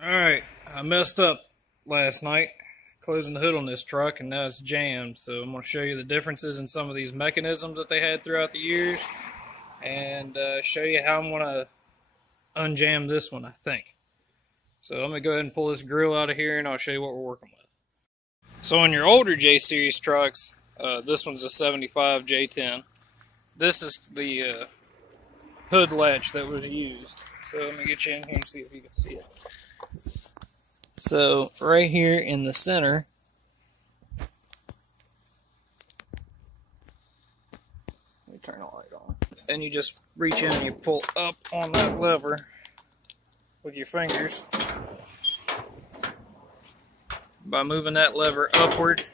Alright, I messed up last night closing the hood on this truck, and now it's jammed. So I'm going to show you the differences in some of these mechanisms that they had throughout the years, and show you how I'm going to unjam this one, I think. So I'm going to go ahead and pull this grill out of here, and I'll show you what we're working with. So in your older J-Series trucks, this one's a 75 J10. This is the hood latch that was used. So let me get you in here and see if you can see it. So right here in the center, let me turn the light on, and you just reach in and you pull up on that lever with your fingers. By moving that lever upward,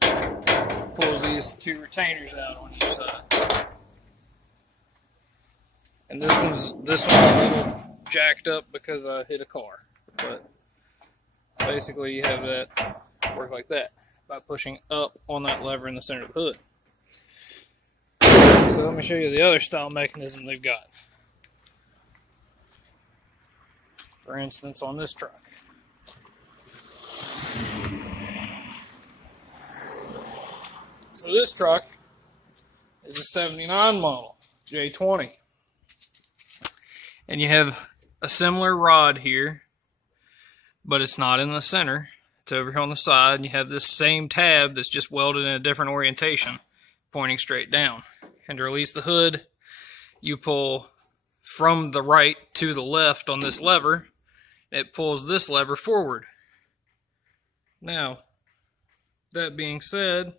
pulls these two retainers out on each side. And this one's a little jacked up because I hit a car, but basically you have that work like that by pushing up on that lever in the center of the hood. So let me show you the other style mechanism they've got. For instance, on this truck. So this truck is a 79 model, J20. And you have a similar rod here, but it's not in the center. It's over here on the side, and you have this same tab that's just welded in a different orientation, pointing straight down. And to release the hood, you pull from the right to the left on this lever. It pulls this lever forward. Now, that being said,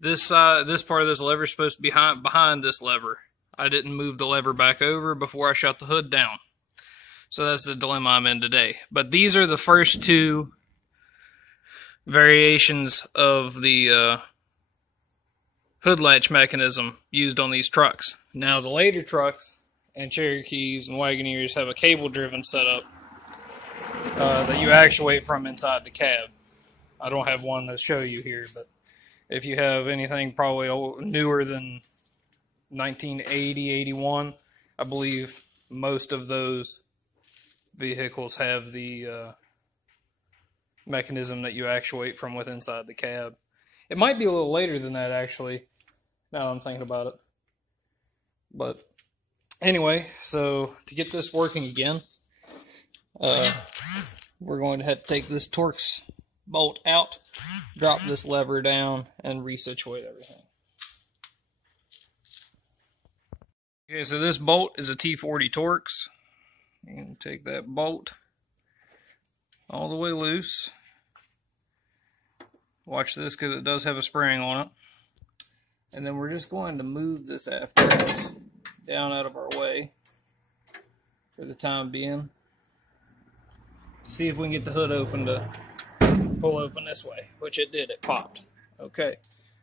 this part of this lever is supposed to be behind this lever. I didn't move the lever back over before I shut the hood down. So that's the dilemma I'm in today. But these are the first two variations of the hood latch mechanism used on these trucks. Now the later trucks and Cherokees and Wagoneers have a cable driven setup that you actuate from inside the cab. I don't have one to show you here, but if you have anything probably newer than 1980, 81, I believe most of those vehicles have the mechanism that you actuate from within inside the cab. It might be a little later than that, actually, now that I'm thinking about it. But anyway, so to get this working again, we're going to have to take this Torx bolt out, drop this lever down, and resituate everything. Okay, so this bolt is a T40 Torx. You can take that bolt all the way loose. Watch this because it does have a spring on it. And then we're just going to move this apparatus down out of our way for the time being. See if we can get the hood open to pull open this way, which it did, it popped. Okay,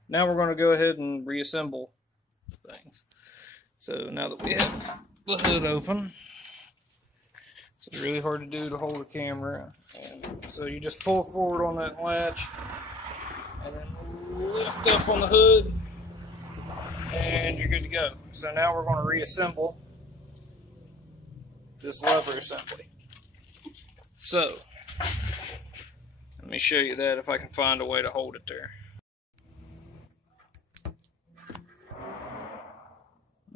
now we're going to go ahead and reassemble things. So now that we have the hood open, it's really hard to do to hold a camera. And so you just pull forward on that latch and then lift up on the hood and you're good to go. So now we're going to reassemble this lever assembly. So let me show you that if I can find a way to hold it there.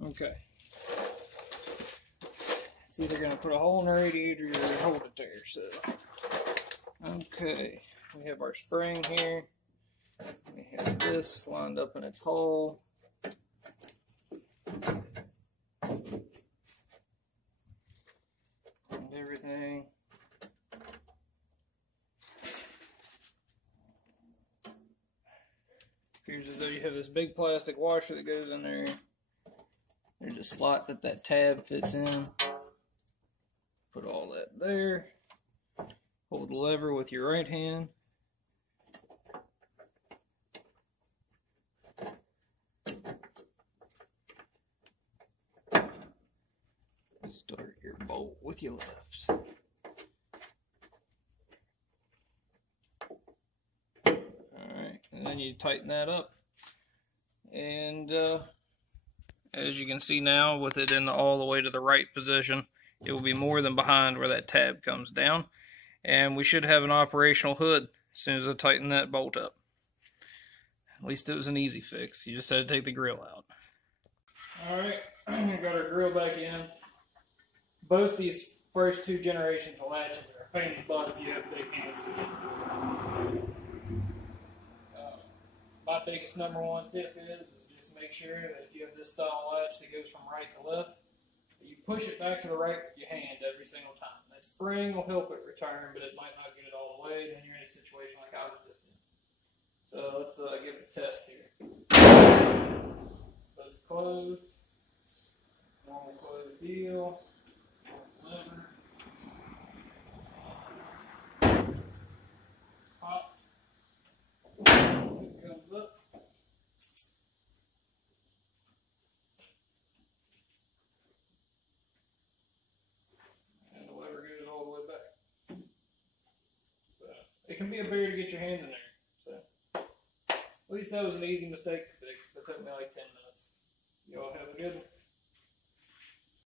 Okay. It's either going to put a hole in the radiator or hold it there. So, okay. We have our spring here. We have this lined up in its hole. And everything. Appears as though you have this big plastic washer that goes in there. There's a slot that tab fits in. Put all that there. Hold the lever with your right hand. Start your bolt with your left. Alright, and then you tighten that up. And as you can see now, with it in all the way to the right position, it will be more than behind where that tab comes down. And we should have an operational hood as soon as I tighten that bolt up. At least it was an easy fix. You just had to take the grill out. Alright, got our grill back in. Both these first two generations of latches are a pain in the butt if you have big hands to get to. My biggest number one tip is just make sure that if you have this style latch that goes from right to left, you push it back to the right with your hand every single time. That spring will help it return, but it might not get it all the way, then you're in a situation like I was just in. So let's give it a test here. So it's closed. Normal closed deal. Lever. Pop. It comes up. And the lever goes all the way back. So it can be a bear to get your hand in there. So at least that was an easy mistake to fix. It took me like 10 minutes. You all have a good one.